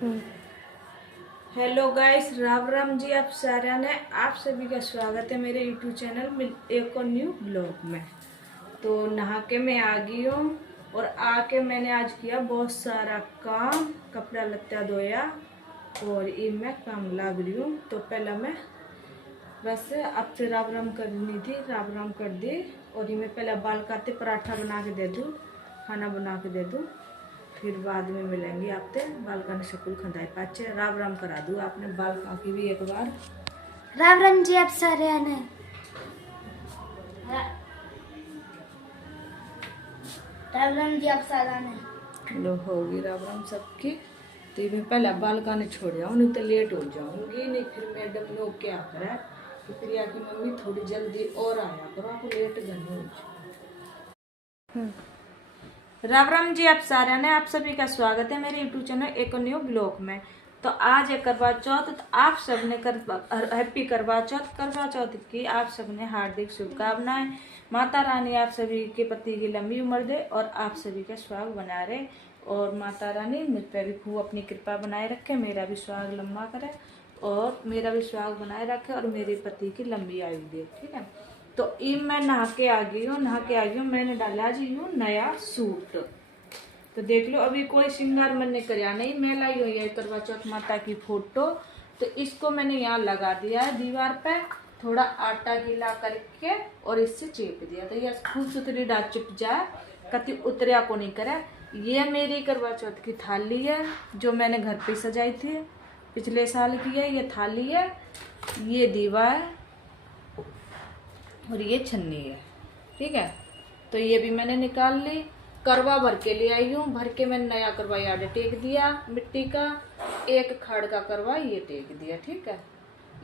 हम्म। Hello guys, Ram Ram ji. आप सारा ने आप सभी का स्वागत है मेरे यूट्यूब चैनल में एक और न्यू ब्लॉग में। तो नहा के मैं आ गई हूँ और आके मैंने आज किया बहुत सारा काम, कपड़ा लत्ता धोया और ये मैं काम लग रही हूँ। तो पहले मैं बस अब से राम राम करनी थी, राम राम कर दी। और ये मैं पहले बाल काटे पराठा बना के दे दूँ, खाना बना के दे दूँ, फिर बाद में मिलेंगे आपसे। बाल का स्कूल खंदाई पाचे राम राम करा दूँ आपने बाल का की भी एक बार। राम राम जी आप सारे आने। राम राम जी आप सारे आने। लो होगी राम राम सबकी। तो ये मैं पहले बाल का छोड़ जाऊँ, नहीं तो लेट हो जाऊंगी, नहीं फिर मैडम लोग क्या करे कि प्रिया की मम्मी थोड़ी जल्दी और आया करो, आप लेट गए हो। राम राम जी आप सारे ने आप सभी का स्वागत है मेरे यूट्यूब चैनल एक न्यू ब्लॉग में। तो आज है करवा चौथ, तो आप सबने हैप्पी करवा चौथ। करवा चौथ की आप सबने हार्दिक शुभकामनाएं। माता रानी आप सभी के पति की लंबी उम्र दे और आप सभी का स्वाग बना रहे। और माता रानी मुझ पर भी खूब अपनी कृपा बनाए रखे, मेरा भी स्वाग लंबा करे और मेरा भी स्वाग बनाए रखे और मेरे पति की लंबी आयु दे। ठीक है। तो ये मैं नहा के आ गई हूँ, मैंने डाला जी हूँ नया सूट। तो देख लो, अभी कोई श्रृंगार मैंने कराया नहीं, मैं लाई हुई है करवा चौथ माता की फोटो। तो इसको मैंने यहाँ लगा दिया है दीवार पे, थोड़ा आटा गीला करके और इससे चेप दिया तो ये खूब सुथरी डाल चिप जाए, कति उतरिया को नहीं करे। ये मेरी करवा चौथ की थाली है जो मैंने घर पे सजाई थी, पिछले साल की है ये थाली है, ये दीवा है और ये छन्नी है। ठीक है। तो ये भी मैंने निकाल ली। करवा भर के ले आई हूँ, भर के मैंने नया करवा याद टेक दिया मिट्टी का, एक खड़ का करवा ये टेक दिया। ठीक है।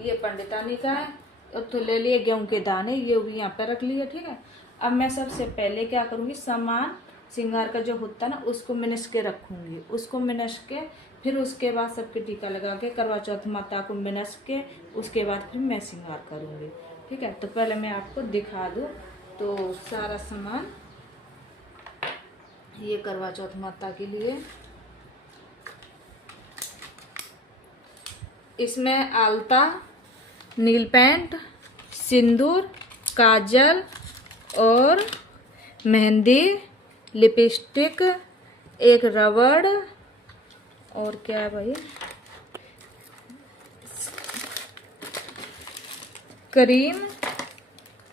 ये पंडितानी का है। और तो ले लिए गेहूं के दाने, ये भी यहाँ पे रख लिए। ठीक है। अब मैं सबसे पहले क्या करूँगी, सामान श्रृंगार का जो होता है ना उसको मिनस के रखूँगी, उसको मिनस के फिर उसके बाद सबके टीका लगा के करवा चौथ माता को मिनस के उसके बाद फिर मैं श्रृंगार करूँगी। ठीक है। तो पहले मैं आपको दिखा दूँ। तो सारा सामान ये करवा चौथ माता के लिए, इसमें आलता, नील पेंट, सिंदूर, काजल और मेहंदी, लिपस्टिक, एक रबड़ और क्या है भाई, क्रीम।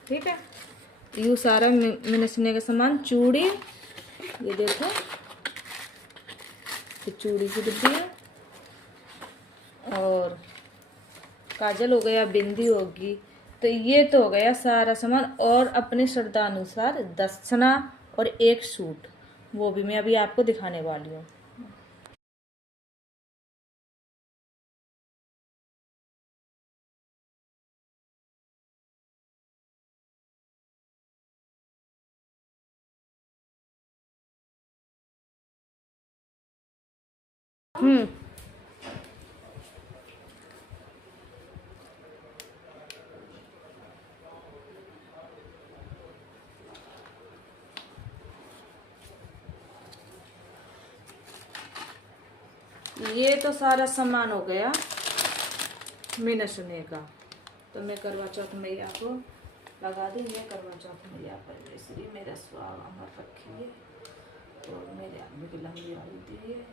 ठीक है। यू सारा मिनसने का सामान, चूड़ी, ये देखो ये चूड़ी की डिब्बी है और काजल हो गया, बिंदी होगी। तो ये तो हो गया सारा सामान। और अपने श्रद्धा अनुसार दक्षिणा और एक सूट, वो भी मैं अभी आपको दिखाने वाली हूँ। हम्म। ये तो सारा सामान हो गया मिनसने का। तो मैं करवा चौथ मैया को लगा दी। ये करवा चौथ मैया परमेश्वरी मेरा स्वाग अमर रखिए और मेरे आदमी की लंबी आयु दिए।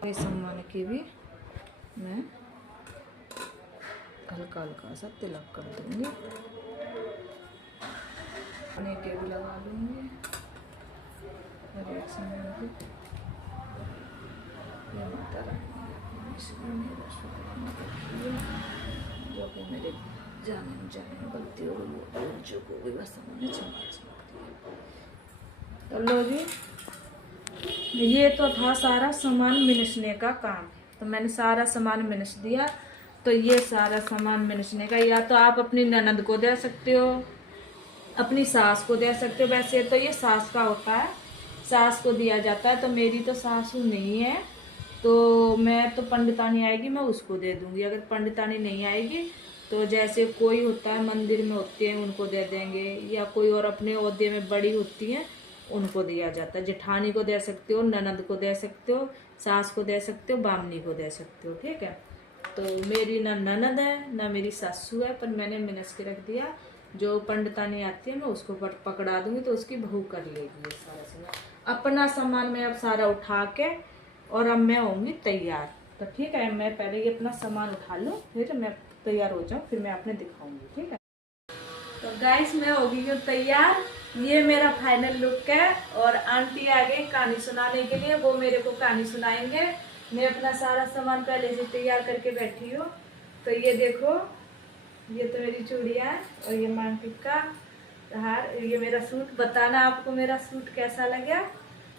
इस सामान की भी मैं हल्का हल्का सा तिलक कर दूंगी, अपने के भी लगा लूँगी हर एक सामान पे। ये माता रानी इसलिए मेरा शुक्राना रखिए, जो कि मेरे जाने जाने गलती हो गई वो जो को भी बस हमने क्षमा तो लो जी, ये तो था सारा सामान मिनसने का काम। तो मैंने सारा सामान मिनस दिया। तो ये सारा सामान मिनसने का या तो आप अपनी ननद को दे सकते हो, अपनी सास को दे सकते हो। वैसे तो ये सास का होता है, सास को दिया जाता है। तो मेरी तो सासू नहीं है, तो मैं तो पंडितानी आएगी मैं उसको दे दूंगी। अगर पंडितानी नहीं आएगी तो जैसे कोई होता है मंदिर में होते हैं उनको दे देंगे, या कोई और अपने ओहदे में बड़ी होती हैं उनको दिया जाता है। जेठानी को दे सकते हो, ननद को दे सकते हो, सास को दे सकते हो, बामनी को दे सकते हो, ठीक है। तो मेरी ना ननद है ना मेरी सासू है, पर मैंने मिनस के रख दिया। जो पंडितानी आती है मैं उसको पकड़ा दूंगी तो उसकी बहू कर लेगी ये सारा सामान। अपना सामान मैं अब सारा उठा के और अब मैं होंगी तैयार। तो ठीक है, मैं पहले ये अपना सामान उठा लूँ, फिर मैं तैयार हो जाऊँ, फिर मैं आपने दिखाऊंगी, ठीक है। तो गाइस मैं हो गई हूँ तैयार। ये मेरा फाइनल लुक है और आंटी आ गई कहानी सुनाने के लिए, वो मेरे को कहानी सुनाएंगे। मैं अपना सारा सामान पहले से तैयार करके बैठी हूँ। तो ये देखो, ये तो मेरी चूड़ियाँ और ये मांग टिक्का हार, ये मेरा सूट। बताना आपको मेरा सूट कैसा लगा,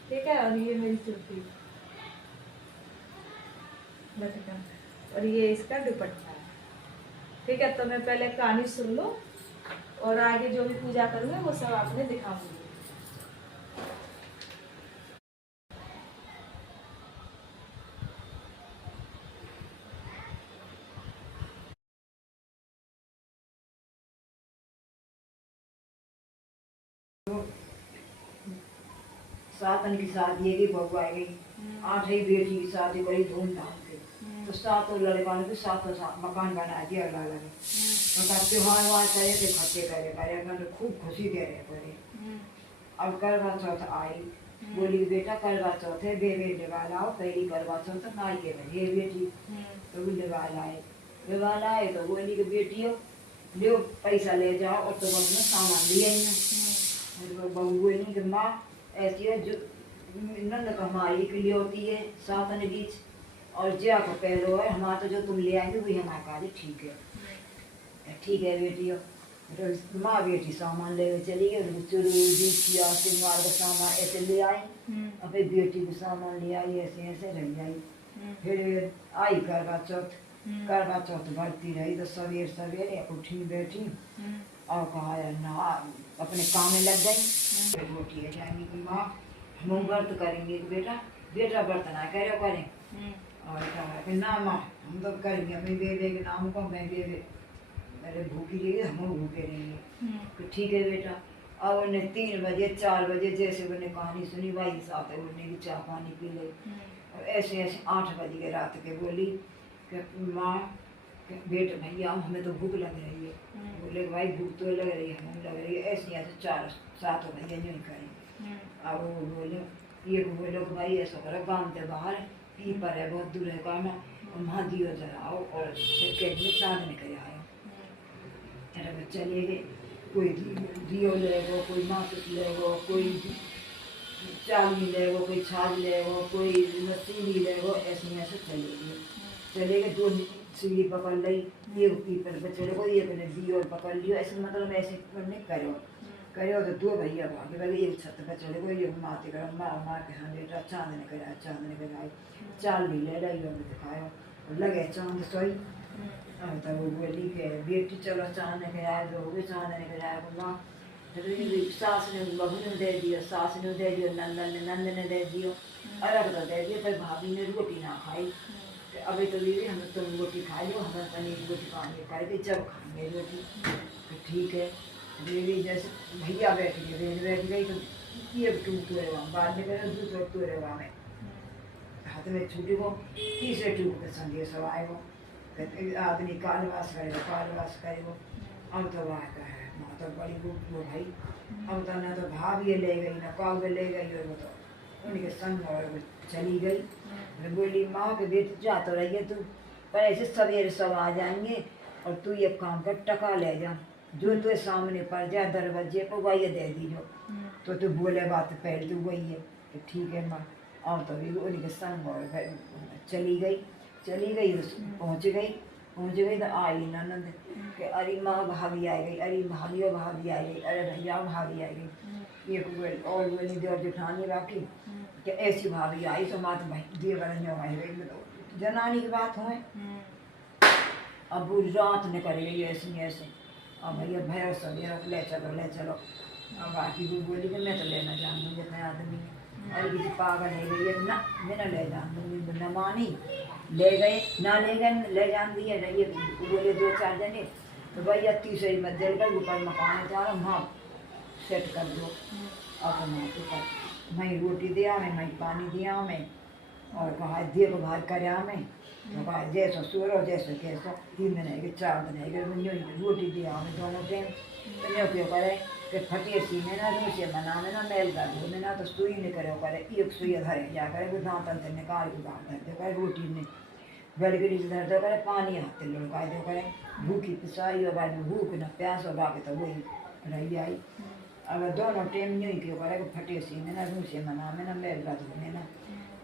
ठीक है। और ये मेरी चूड़ी बटन, और ये इसका दुपट्टा है, ठीक है। तो मैं पहले कहानी सुन लूँ और आगे जो भी पूजा करूँगी वो सब आपने दिखाऊंगी। सातन की शादी की बहू आ गई, 8 ही बेटी की शादी करी धूमधाम से। तो 7 लड़का ने 7 मकान बना दिया अलग अलग। तो त्योहार वहार करे थे, खर्चे करे करे खूब खुशी दे रहे करे। अब करवा चौथ आई, बोली बेटा करवा चौथ है, बेबे लगा लाओ। पहली करवा चौथ नाई के बजे बेटी तो भी लगा लाए तो बोली की बेटी हो लो पैसा ले जाओ और तुम अपना सामान ले आई। बहू बोली कि माँ ऐसी है जो नंद कमाई के लिए होती है सातन बीच, और ज्या को पहलो है हमारा, तो जो तुम ले आएंगे वही हमारा कार्य। ठीक है, ठीक है बेटी। तो माँ बेटी सामान ले चली गई, चुरू सिंगार का सामान ऐसे ले आई, अपनी बेटी को सामान ले आई, ऐसे ऐसे रह आई। फिर आई करवा चौथ बढ़ती रही। तो सवेर सवेरे उठी बैठी और कहा ना अपने काम में लग गई। रोटी है जाएंगी कि माँ हम व्रत करेंगे बेटा, बेटा व्रत ना करे करें। और कहा कि ना माँ हम तो करेंगे, हमें बेबे के नाम को मैं बेबे मेरे भूखी रहेगी, हम भूखे रहेंगे। तो ठीक है बेटा। अब उन्हें 3 बजे 4 बजे जैसे उन्हें कहानी सुनी भाई साथ है उन्हें भी चाय पानी पी ली। और ऐसे ऐसे 8 बज गए रात के। बोली कि माँ बेटे भैया हमें तो भूख लग रही है। बोले भाई भूख तो लग रही है, हमें लग रही है। ऐसे ऐसे 4-7 भैया नहीं करेंगे। अब वो बोले ये बोलो कि भाई ऐसा करो गाँव के बाहर पी पर है, बहुत दूर है काम, और वहाँ दियो जलाओ और में चांद निकल आए। अरे चले गए, कोई दियो लेगो, कोई माचिस लेगो, कोई चाली लेगो, कोई छाछ लेगो, कोई मछली लेगो। ऐसे ऐसे चले गए 2 सीढ़ी पकड़ ली, एक पीपल पर चले गो, एक ने दियो पकड़ लियो। ऐसे मतलब ऐसे नहीं करो तो 2 भैया भागे भागे एक छत पर चले गए, एक माते करो माँ के हाँ बेटा चांद निकल आए। चाल भी ले रही हो दिखायो, लगे चांद सोई। तब वो बोली कि बेटी चलो चांद निकल आए, तो वो भी चांद निकल आए। माँ सास ने बहू ने दे दियो, सास ने दे दियो, नंद ने दे दियो, अलग तो दे दियो। पर भाभी ने रोटी ना खाई। अभी तो दीदी हम तुम रोटी खा लो, हमें पनीर की रोटी खानी करके जब खाएंगे रोटी। तो ठीक है दीदी। जैसे भैया बैठ गई तो ये टूट रहे वहाँ बाद में करे दूसरे टूट रहे वहाँ में हाथ में छूटी को तीसरे टूट के संदेश आए वो आदमी कालवास करेगो। अब तो वहाँ का है माँ तो बड़ी वो भाई। अब तो ना तो भाभी ले गई ना काऊ ले गई, और वो तो उनके संग और वो चली गई। मैं बोली माँ के बेटी जा तो रही है तू, पर ऐसे सवेरे सब आ जाएंगे और तू ये काम कर टका ले जा, जो तुझे सामने पड़ जाए दरवाजे पर वही दे दीजो। तो तू बोले बात पहले तू वही है कि ठीक है माँ। और तो भी उनके संग और चली गई पहुँच गई तो आई ननद कि अरे माँ भाभी आ गई, अरे भाभी आ गई, अरे भैया भाभी आ गई। एक और बोली देवर जेठानी बाकी कि ऐसी भाभी आई तो माँ तो भाई देवर आई गई, जनानी की बात हुए। अब वो रात ने कर गई ऐसे अब भैया भैया सवेरा ले चलो। अब बाकी वो बोली कि मैं तो लेना जानूँगी जितने आदमी है। अरे किसी पागल ले गई है ना, मैं ना ले जान दूँगी, न मानी ले गए ना ले गए ले जान दिए रहिए। बोले 2-4 जने तो भैया तीसरी मंजिल का ऊपर मकान था वहाँ सेट कर दो अपना ऊपर। मैं रोटी दिया मैं पानी दिया मैं और कहा देख भार करया में तो कहा जैसा सोरो जैसे कैसा 3 दिन है 4 दिन है रोटी दिया हमें दोनों टाइम। तो मैं क्यों करे कि फटे सी में ना रूसे बना में ना मेल कर दो में ना तो सुई नहीं करे करे एक सुई धरे जा करे वो दांत अंत निकाल के दांत धर दो करे रोटी ने गड़गड़ी से धर दो करे पानी हाथ लड़का दो करे भूखी पिसाई और बाद में भूख न प्यास और बाकी तो वही रही आई। अगर दोनों टाइम नहीं क्यों करे कि फटे सी में ना रूसे बना में ना मेल कर दो में ना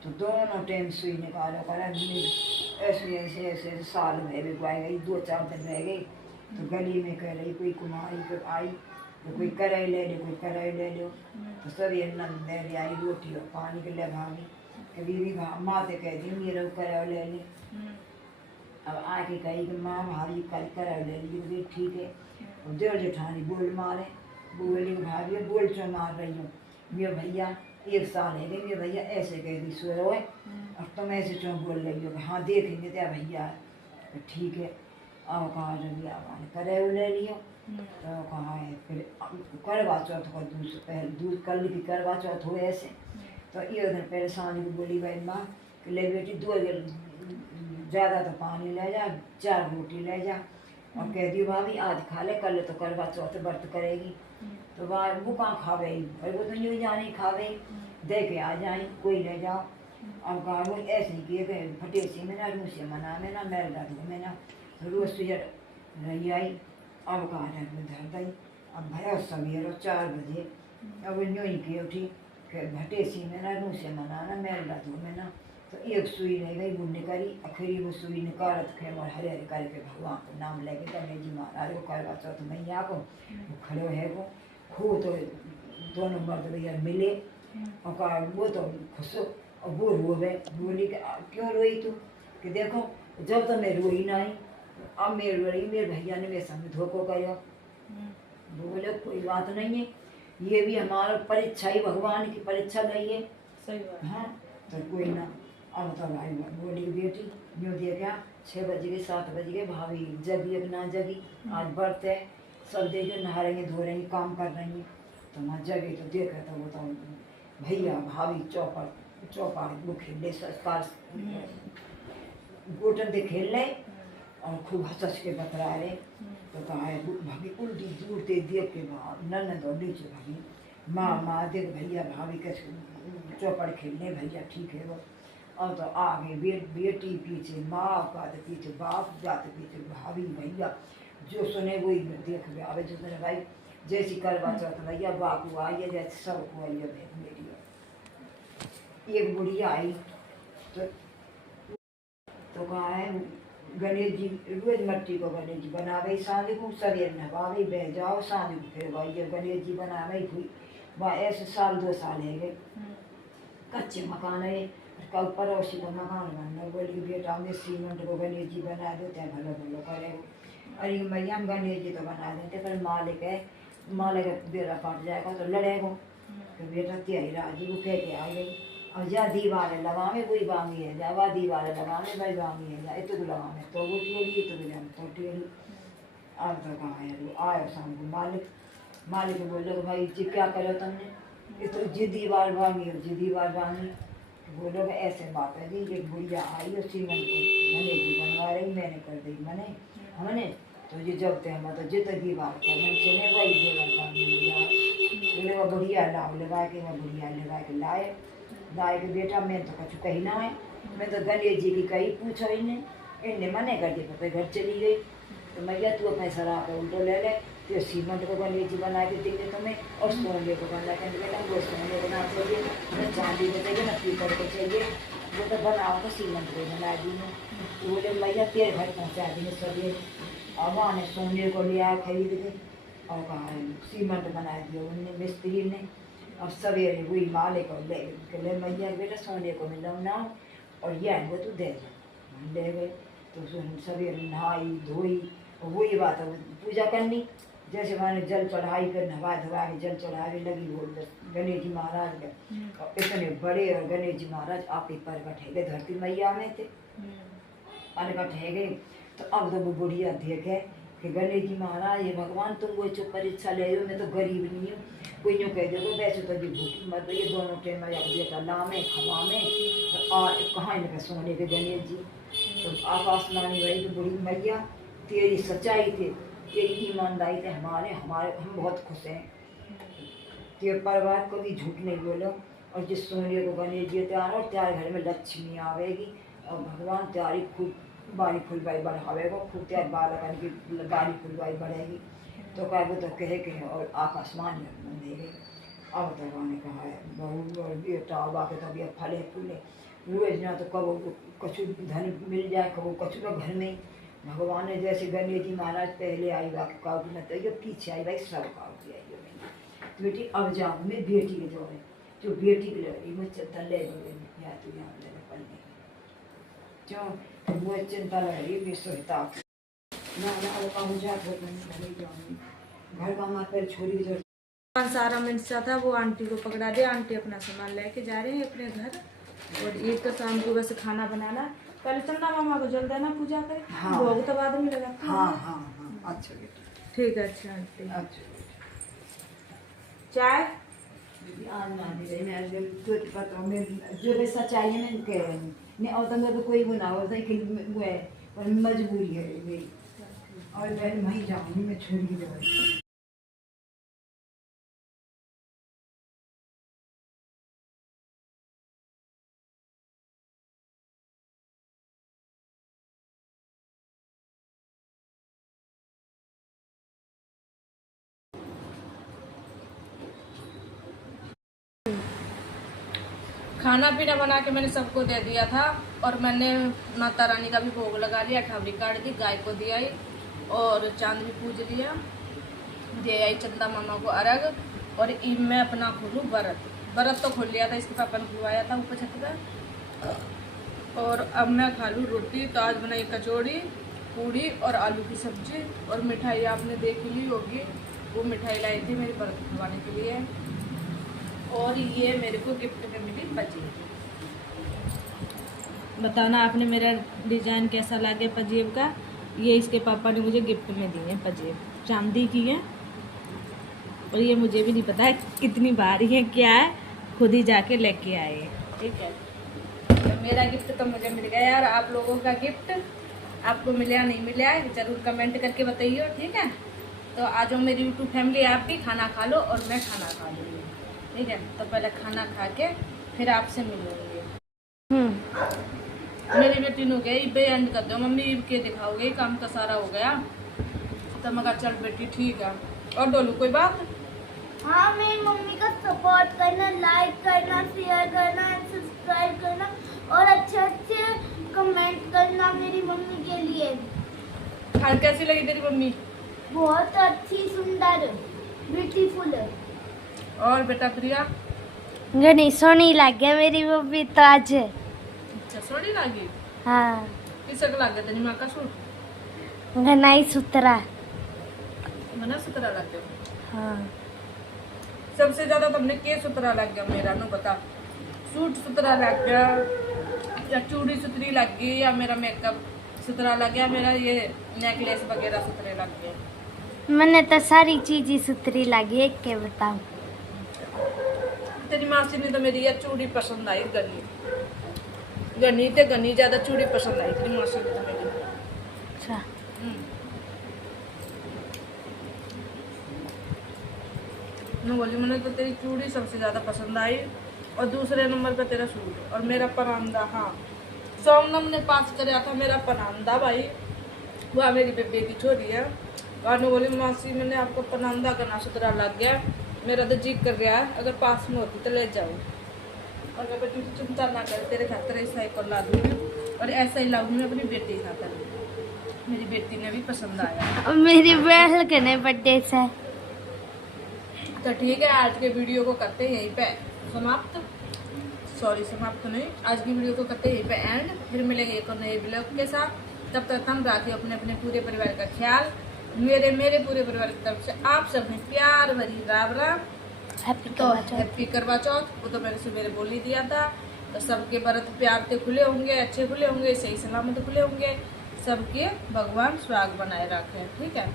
तो दोनों टाइम सुई निकालो करे ऐसे साल में भी पाई गई 2-4 दिन रह गई। तो गली में कह रही कोई कुमारी को आई तो कोई कराई ले लो तो सब ये नंद ले आई रोटी और पानी के लिए भाभी कभी भी माँ से कह दी मेरा कराओ ले ले। अब आके कही कि माँ भाभी कल कराओ ले ली ठीक है। और देवर जेठानी बोल मारे बोली भाभी बोल क्यों मार रही हूँ, मेरे भैया 1 साल है मेरे भैया ऐसे कह दी सो रहे और तुम ऐसे क्यों बोल रही हो। हाँ देखेंगे तेरा भैया तो ठीक है। अब कहा रही करे ले लियो तो कहा है फिर करवा चौथ का दूध कल की करवा चौथ हो ऐसे। तो एक दिन पहले शादी को बोली भाई माँ कि ले बेटी 2 ज़्यादा तो पानी ले जा 4 रोटी ले जा और कह दी भाभी आज खा ले कल तो करवा चौथ व्रत करेगी। तो वह वो कहाँ खावे भाई वो तो नहीं जाने खावे दे के आ जाए कोई ले जाओ। अब कहा वो ऐसे ही किए गए फटे सी में ना रूसे मना में ना मेल डाल में ना रोज सुजर रही आई। अब कहा धर गई अब भैया सवेरे 4 बजे अब यूँ ही की उठी कि भटे सी में ना रूसे मना ना मेल डाल में ना तो एक सुई रह गई बुनने करी आखिरी वो सुई निकालत खे और हरे हरे करके भगवान को नाम लेके गणेश जी महाराज को करवा चौथ मैया को वो खड़े है वो खूब तो दोनों मर्द भैया मिले और कहा वो तो खुश और वो रोवे बोली कि क्यों रोई तू कि देखो जब तो मैं रोई नहीं अब मेरे रोई मेरे भैया ने मेरे संग धोखो करो। बोले कोई बात नहीं है ये भी हमारा परीक्षा ही भगवान की परीक्षा गई है। सही बात। हाँ तो कोई ना अब तो भाई बोली बेटी यूँ दे क्या 6 बज गए 7 बज गए भाभी जगी अब ना जगी आज व्रत है सब देखे नहा रही धो रही काम कर रही हैं तो ना जगी तो देखा तो वो तो भैया भाभी चौपाड़ वो खेल संस्कार गोटन से खेल रहे और खूब हंस के बतरा रहे। तो कहा है भाभी उल्टी दूर से देख के नन्द और नीचे भाभी माँ देख भैया भाभी कैसे चौपड़ खेलने भैया ठीक है वो। और तो आगे बेटी पीछे माँ जाते पीछे बाप जाते पीछे भाभी भैया जो सुने वही देख आवे जो सुने भाई जैसी करवा चौथ भैया बापू आई है जैसे सबको आई है मेरी। एक बुढ़िया आई तो कहा है गणेश जी रोज मट्टी को गणेश जी बनावे शादी को सवेर नहवावे बह जाओ शादी को फिर भाई गणेश जी बनावे हुई वह ऐसे 1-2 साल है गए कच्चे मकान है कल पड़ोसी को मकान बनना बोली बेटा में सीमेंट को गणेश जी बना देते हैं भलो भलो करे। अरे मैया हम गणेश जी तो बना देते पर मालिक बेरा पट जाएगा तो लड़ेगा तो बेटा त्याई राजी वो कह के आ गई और जा दीवारें लगावे वही बांगी है जा वह दीवारें लगावे वही बांगी है जा इतने लगावे तो वो टेढ़ी तो टेढ़ी। अब तो कहाँ है वो आयो शाम को मालिक बोलो भाई जी क्या करो तुमने ये तो जी दीवार भांगी बोलो ऐसे बात है जी एक बुढ़िया आई और सीमेंट को गणेश जी बनवा रही मैंने कर दी हमने तो ये जब ते हम तो जित दीवार का मन चले वही दीवार का बोले वो बुढ़िया लाओ लगा के मैं बुढ़िया लगा के लाए दाई के बेटा मैं तो कछु कही ना है, मैं तो गणेश जी की कही पूछो इन्हें, इनने मने कर दिया तो घर चली गई। तो मैया तू अपने सरा पे उल्टो ले ले, तो सीमेंट को गणेश जी बना के देंगे तुम्हें और सोने को बना के बेटा वो सोने को ना चाहिए, न चांदी को चाहिए, न पीतल को चाहिए, वो तो बनाओ तो सीमेंट को बना दी। तो बोले मैया तेरे घर पहुँचा देंगे सभी। अब वहाँ ने सोने को लिया खरीद के और कहा सीमेंट बना दिया उनने मिस्त्री ने। अब सवेरे वही माले को ले मैया बेटा सोने को मिला ना और ये वो तो दे ले गए। तो सवेरे नहाई धोई और वही बात है पूजा करनी, जैसे मैंने जल चढ़ाई कर नहा धवा के जल चढ़ाने लगी वो गणेश जी महाराज ने। और इतने बड़े और गणेश जी महाराज आप ही प्रकट है गए, धरती मैया में थे प्रकट है गए। तो अब तो वो बुढ़िया देखे कि गणेश जी महाराज ये भगवान तुम वो जो परीक्षा ले रहे हो, मैं तो गरीब नहीं हूँ, कोई यूँ कह दो वैसे तो जी भूखी मत ये दोनों टाइम में बेटा लामे खवामे और कहाँ इनका सोने के गणेश जी। तो आकाशवाणी वही कि बुढ़ी मैया तेरी सच्चाई थे, तेरी ईमानदारी थे, हमारे हमारे हम बहुत खुश हैं, तेरे परिवार को भी झूठ नहीं बोलो। और जिस सोने को गणेश जी तैयार और त्यार घर में लक्ष्मी आवेगी और भगवान त्यारी खूब बारी फुलवाई बढ़ावेगा, खूब त्यार बालकन की बारी फुलवाई बढ़ेगी। तो कह वो तो कहे के और आकाशवाणी बंधेगी। अब तो ने कहा है बहू और बेटा बाके तभी अब फले फूले रोज ना तो कब कछु धन मिल जाए कब कछु तो घर में। भगवान ने जैसे गणेश जी महाराज पहले आई बाकी काबू में तो ये पीछे आई भाई सब काबू आई हो गई। बेटी अब जाऊँ मैं बेटी के जो है जो बेटी के लगी मुझे चिंता ले या तो यहाँ ले पढ़ने क्यों वो चिंता लग रही है सोचता ना अब कहूँ जा घर का माँ पर छोड़ी जो सारा मिर्चा था वो आंटी को पकड़ा दिया, आंटी अपना सामान लेके जा रहे हैं अपने घर। और ये तो शाम को बस खाना बनाना, पहले चंदा मामा को जल देना पूजा करे। हाँ। भोग तो बाद में लगा। हाँ हाँ हाँ अच्छा बेटा ठीक है। अच्छा आंटी अच्छा चाय आज ना दे रही मैं जो पता मैं जो वैसा चाहिए ना कह रही नहीं और तो मैं तो कोई गुना हो सही कि वो है पर मजबूरी है मेरी और मैं वहीं जाऊँगी मैं छोड़ के जाऊँगी। खाना पीना बना के मैंने सबको दे दिया था और मैंने माता रानी का भी भोग लगा लिया, ठवरी काट दी, गाय को दिया ही और चांद भी पूज लिया, दे आई चंदा मामा को अर्घ। और ईद में अपना खोलूँ व्रत तो खोल लिया था, इसके पापा ने खुलवाया था ऊपर छत पर। और अब मैं खा लूँ रोटी। तो आज बनाई कचौड़ी पूड़ी और आलू की सब्जी और मिठाई आपने देख ली होगी, वो मिठाई लाई थी मेरी व्रत खुलवाने के लिए। और ये मेरे को गिफ्ट में मिली पजेब। बताना आपने मेरा डिजाइन कैसा लगे पजेब का। ये इसके पापा ने मुझे गिफ्ट में दी है पजेब, चांदी की है और ये मुझे भी नहीं पता है कितनी भारी है क्या है, खुद ही जाके लेके आए। ठीक है तो मेरा गिफ्ट तो मुझे मिल गया यार। आप लोगों का गिफ्ट आपको मिला नहीं मिला है ज़रूर कमेंट करके बताइए। ठीक है तो आ जाओ मेरी यूट्यूब फैमिली, आप भी खाना खा लो और मैं खाना खा लूँगी। ठीक है तो पहले खाना खा के फिर आपसे मिलूंगी। मेरी बेटी ने गई बे एंड कर दो मम्मी के दिखाओगे, काम तो सारा हो गया। तो मैं कहा चल बेटी ठीक है। और डोलू कोई बात? हाँ मेरी मम्मी का सपोर्ट करना, लाइक करना, शेयर करना, सब्सक्राइब करना और अच्छे अच्छे कमेंट करना मेरी मम्मी के लिए। खान कैसी लगी तेरी मम्मी? बहुत अच्छी, सुंदर, ब्यूटीफुल। और बेटा प्रिया? गनी सोनी लग गया मेरी मम्मी तो आज। अच्छा सोनी लगी? हाँ किसक लग गया तेरी माँ का सूट? घना ही सुतरा। मना सुतरा लग गया? हाँ सबसे ज्यादा तुमने के सुतरा लग गया मेरा नो बता। सूट सुतरा लग गया या चूड़ी सुतरी लग गई या मेरा मेकअप सुतरा लग गया, मेरा ये नेकलेस वगैरह सुतरे लग गए? मैंने तो सारी चीज ही सुतरी लगी है, क्या बताऊं। तेरी मासी ने तो मेरी ये चूड़ी पसंद आई, गनी ज्यादा चूड़ी पसंद आई तेरी मासी ने तो मेरी। अच्छा मैं बोली मैंने तो तेरी चूड़ी सबसे ज्यादा पसंद आई और दूसरे नंबर पे तेरा सूट और मेरा परांदा। हाँ, सोनम ने पास कराया था मेरा परांदा भाई, वह मेरी बेबे की छोरी है। कानू बोली मासी मैंने आपको परांदा करना सुतरा लग गया, मेरा तो जी कर रहा है अगर पास में होती तो ले जाओ। और मैं बेटी चिंता ना कर, तेरे खातर ऐसा ही कर ला दूंगी और ऐसा ही लाऊंगी मैं अपनी बेटी के खातर। मेरी बेटी ने भी पसंद आया। मेरी बहन के बर्थडे से। तो ठीक है, आज के वीडियो को करते हैं यहीं पे समाप्त। सॉरी समाप्त नहीं, आज की वीडियो को करते हैं यहीं पे एंड। फिर मिलेंगे एक और नए ब्लॉग के साथ। तब तक हम राखी अपने अपने पूरे परिवार का ख्याल। मेरे पूरे परिवार की तरफ से आप सब ने प्यार भरी राम राम। हैप्पी करवा चौथ, वो तो मैंने सवेरे बोल ही दिया था। तो सबके व्रत प्यार से खुले होंगे, अच्छे खुले होंगे, सही सलामत खुले होंगे। सबके भगवान स्वाग बनाए रखे, ठीक है।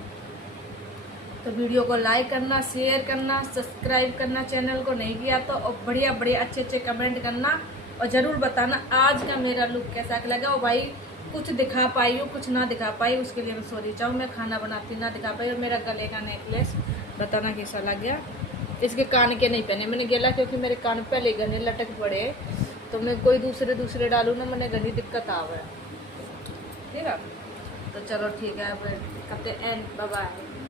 तो वीडियो को लाइक करना, शेयर करना, सब्सक्राइब करना चैनल को नहीं किया तो, और बढ़िया बढ़िया अच्छे अच्छे कमेंट करना और ज़रूर बताना आज का मेरा लुक कैसा लगा। और भाई कुछ दिखा पाई हो, कुछ ना दिखा पाई, उसके लिए मैं सॉरी चाहूँ। मैं खाना बनाती ना दिखा पाई। और मेरा गले का नेकलेस बताना कैसा लग गया। इसके कान के नहीं पहने मैंने गेला, क्योंकि मेरे कान पहले घने लटक पड़े, तो मैं कोई दूसरे डालूँ ना, मैंने घनी दिक्कत आवे, ठीक है। तो चलो ठीक है, अब करते एंड, बाय बाय।